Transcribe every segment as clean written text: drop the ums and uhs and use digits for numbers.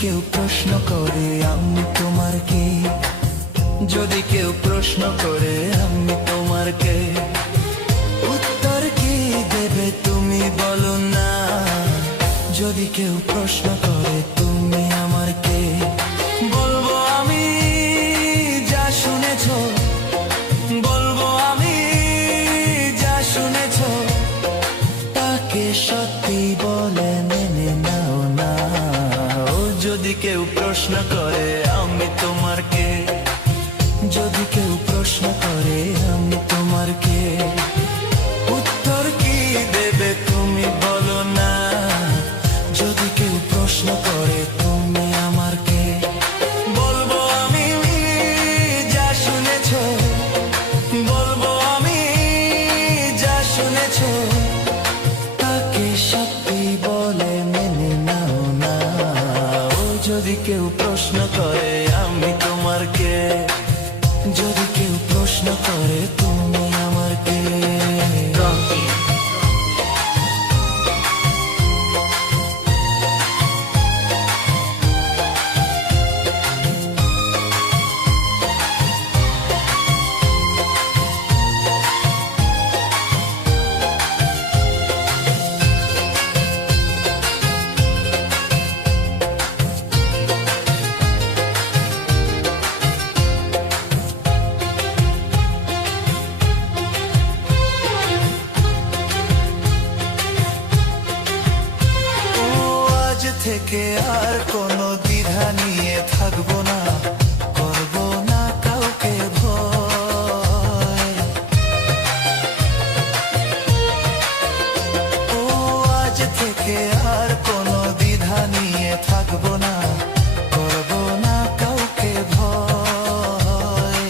কেউ প্রশ্ন করে আমি তোমার কে, যদি কেউ প্রশ্ন করে আমি তোমার কে, উত্তর কি দেবে তুমি বলো না। যদি কেউ প্রশ্ন করে তুমি আমার কে, বলবো আমি যা শুনেছ, বলবো আমি যা শুনেছ, তাকে সত্যি বলে মেনে নাও না। ও যদি কেউ প্রশ্ন করে আমি তোমার কে, যদি কেউ প্রশ্ন করে আমি তোমার কে, উত্তর কি দেবে তুমি বলো না। যদি কেউ প্রশ্ন করে তুমি আমার কে, বলবো আমি যা শুনেছ, বলবো আমি যা শুনেছ, তাকে সত্যি বলে মেনে নাও না। ও যদি কেউ প্রশ্ন করে আমি তোমার কে, যদি কেউ প্রশ্ন করে তুমি আমার কে। থেকে আর কোনো দ্বিধা নিয়ে থাকবো না, করবো না কাউকে ভয়। ও আজ থেকে আর কোনো দ্বিধা নিয়ে থাকবো না, করবো না কাউকে ভয়।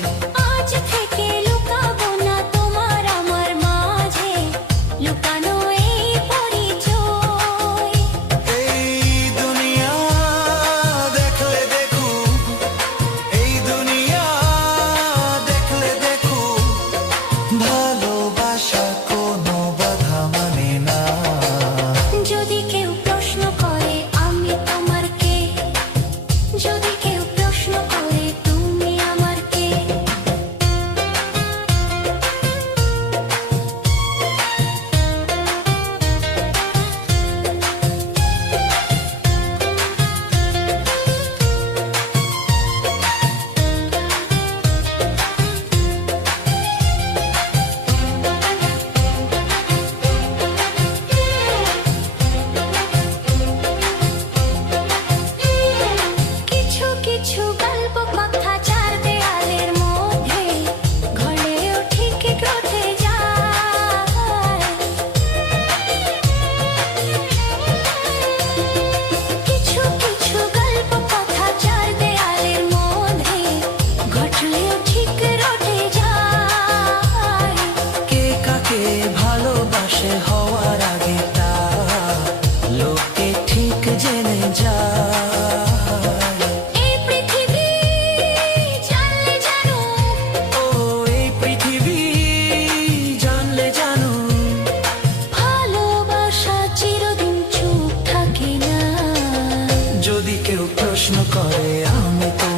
আজ থেকে লুকাবো না তোমার আমার মাঝে, লুকানো এই পরিচয়। এই দুনিয়া দেখলে দেখু, এই দুনিয়া দেখলে দেখু, ভালোবাসা কোনো বাধা মানে না। যদি কেউ প্রশ্ন করে আমি তোমার কে, যদি কেউ প্রশ্ন করে তুমি আমার কে, কিছু কিছু গল্প কথা চার দেয়ালের মধ্যে ঘরেও ঠিক ঘটে যায়। কিছু কিছু গল্প কথা চার দেয়ালের মধ্যে ঘটলেও ঠিক রটে যায়। কে কাকে ভালোবাসে হওয়ার আগে তা লোকে ঠিক জেনে যায়। এই পৃথিবী জানলে জানো, ও এই পৃথিবী জানলে জানো, ভালোবাসা চিরদিন চুপ থাকে না। যদি কেউ প্রশ্ন করে আমি তো